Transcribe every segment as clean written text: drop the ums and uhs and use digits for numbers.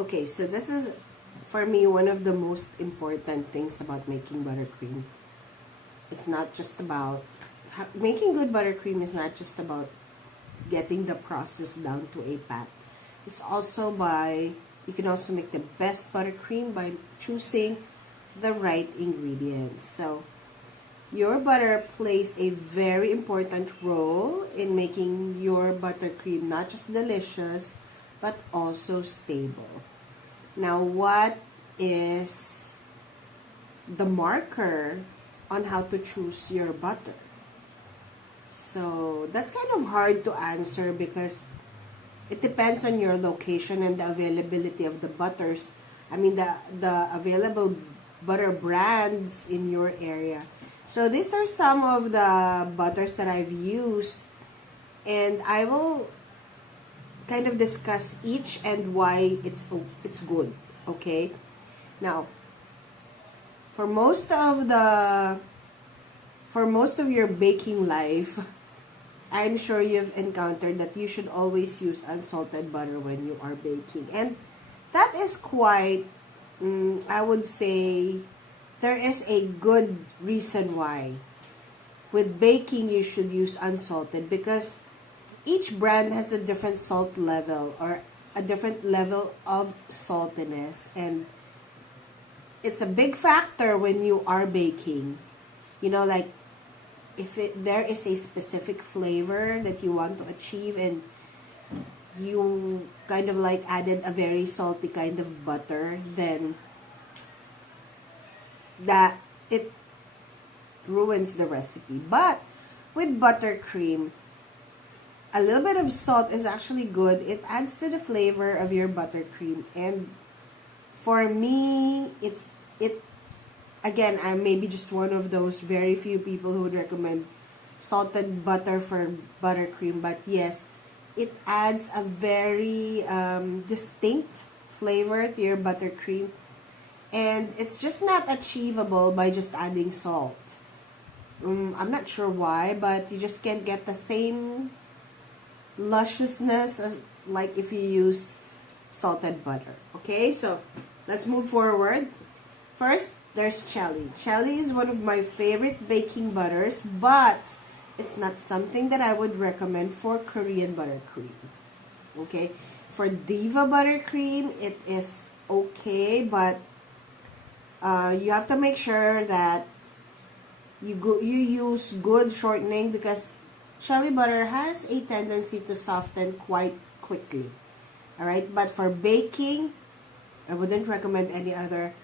Okay, so this is, for me, one of the most important things about making buttercream. It's not just about, making good buttercream is not just about getting the process down to a pat. It's also you can also make the best buttercream by choosing the right ingredients. So, your butter plays a very important role in making your buttercream not just delicious, but also stable. Now, what is the marker on how to choose your butter? So, that's kind of hard to answer because it depends on your location and the availability of the butters. I mean, the available butter brands in your area. So, these are some of the butters that I've used, and I will kind of discuss each and why it's good. Okay, now for most of your baking life, I'm sure you've encountered that you should always use unsalted butter when you are baking, and that is quite, I would say, there is a good reason why with baking you should use unsalted, because each brand has a different salt level or a different level of saltiness, and it's a big factor when you are baking. Like if there is a specific flavor that you want to achieve and you kind of like added a very salty kind of butter, then that it ruins the recipe. But with buttercream, a little bit of salt is actually good. It adds to the flavor of your buttercream, and for me, it again, I'm maybe just one of those very few people who would recommend salted butter for buttercream, but yes, it adds a very distinct flavor to your buttercream, and it's just not achievable by just adding salt. I'm not sure why, but you just can't get the same lusciousness as like if you used salted butter. Okay, so let's move forward. First, there's Chelly. Chelly is one of my favorite baking butters, but it's not something that I would recommend for Korean buttercream. Okay, for Diva buttercream, it is okay, but you have to make sure that you use good shortening, because Chelly butter has a tendency to soften quite quickly. Alright, but for baking, I wouldn't recommend any other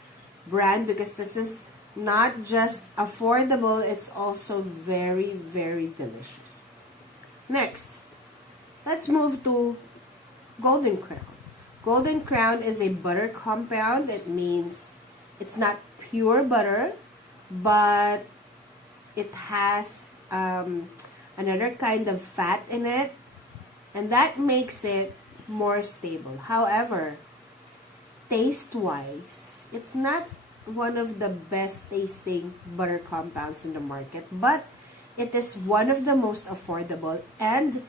brand, because this is not just affordable, it's also very, very delicious. Next, let's move to Golden Crown. Golden Crown is a butter compound. It means it's not pure butter, but it has another kind of fat in it, and that makes it more stable. However, taste-wise, it's not one of the best tasting butter compounds in the market, but it is one of the most affordable, and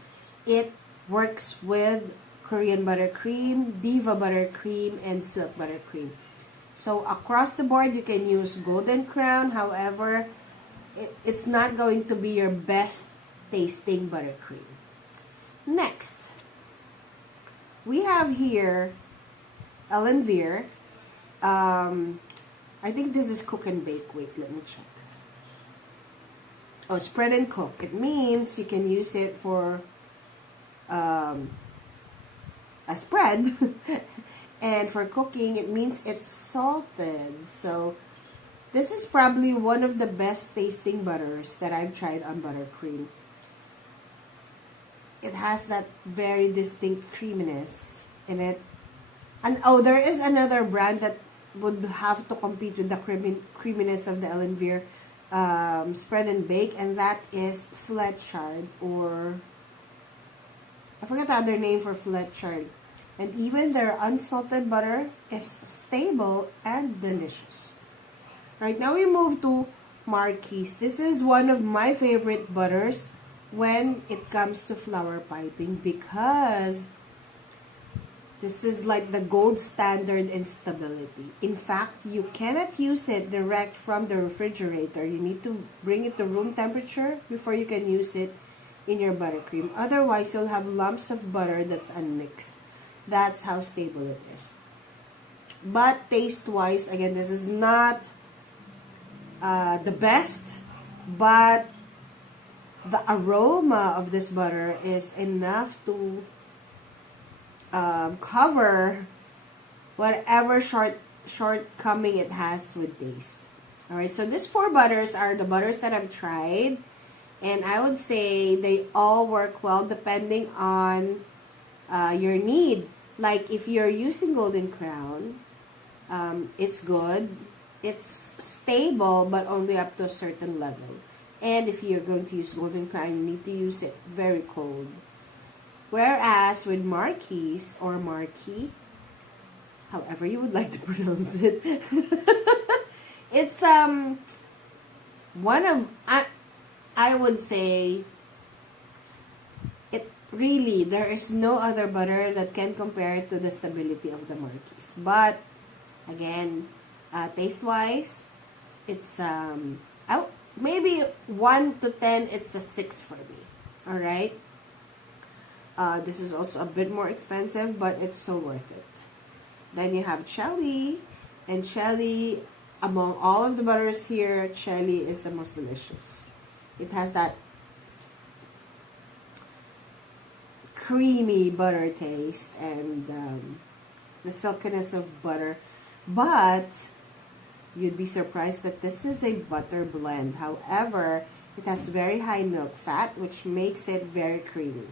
it works with Korean buttercream, Diva buttercream, and Silk buttercream. So across the board, you can use Golden Crown. However, it's not going to be your best tasting buttercream. Next, we have here Ellen Veer. I think this is cook and bake. Wait, let me check. Oh, spread and cook. It means you can use it for a spread. And for cooking, it means it's salted. So, this is probably one of the best tasting butters that I've tried on buttercream. It has that very distinct creaminess in it. And oh, there is another brand that would have to compete with the creaminess of the Ellen Veer spread and bake, and that is Fletchard, or I forgot the other name for Fletchard. And even their unsalted butter is stable and delicious. Right now we move to Marquise. This is one of my favorite butters when it comes to flour piping, because This is like the gold standard in stability. In fact, you cannot use it direct from the refrigerator. You need to bring it to room temperature before you can use it in your buttercream. Otherwise, you'll have lumps of butter that's unmixed. That's how stable it is. But taste-wise, again, this is not the best, but the aroma of this butter is enough to cover whatever shortcoming it has with taste. Alright, so these 4 butters are the butters that I've tried, and I would say they all work well depending on your need. Like if you're using Golden Crown, it's good. It's stable, but only up to a certain level. And if you're going to use Golden Crown, you need to use it very cold. Whereas with Marquis or Marquis, however you would like to pronounce it, it's one of I would say it really, there is no other butter that can compare to the stability of the Marquis. But again, taste wise, it's maybe 1 to 10, it's a 6 for me. All right. This is also a bit more expensive, but it's so worth it. Then you have Chelly, and Chelly, among all of the butters here, Chelly is the most delicious. It has that creamy butter taste and the silkiness of butter. But you'd be surprised that this is a butter blend. However, it has very high milk fat, which makes it very creamy.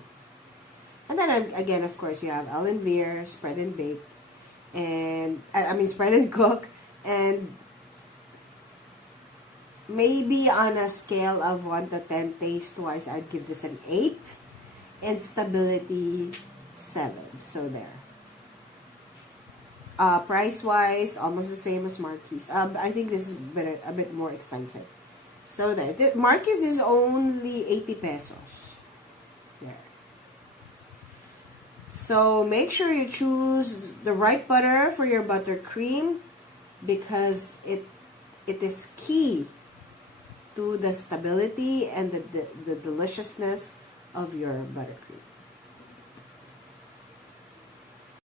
And then again, of course, you have Ellen Beer, spread and bake, and spread and cook, and maybe on a scale of 1 to 10 taste wise, I'd give this an 8, and stability 7. So there. Price wise, almost the same as Marquis. I think this is a bit more expensive. So there. Marquis is only 80 pesos. There. So make sure you choose the right butter for your buttercream, because it is key to the stability and the deliciousness of your buttercream.